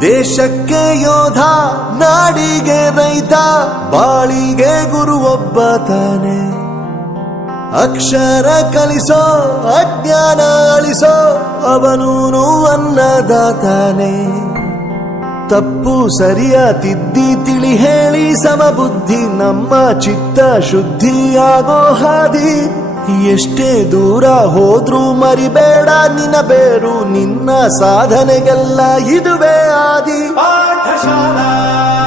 ದೇಶಕ್ಕೆ ಯೋಧ, ನಾಡಿಗೆ ರೈತ, ಬಾಳಿಗೆ ಗುರು ಒಬ್ಬ ತಾನೆ. ಅಕ್ಷರ ಕಲಿಸೋ, ಅಜ್ಞಾನ ಅಳಿಸೋ, ಅವನೂನು ಅನ್ನದಾತಾನೆ. ತಪ್ಪು ಸರಿಯ ತಿದ್ದಿ ತಿಳಿ ಹೇಳಿ ಸಮಬುದ್ಧಿ, ನಮ್ಮ ಚಿತ್ತ ಶುದ್ಧಿಯಾಗೋ ಹಾದಿ. ಎಷ್ಟೇ ದೂರ ಹೋದ್ರೂ ಮರಿಬೇಡ ನಿನ್ನ ಬೇರು, ನಿನ್ನ ಸಾಧನೆಗೆಲ್ಲ ಇದುವೇ ಆದಿ. ಪಾಠಶಾಲಾ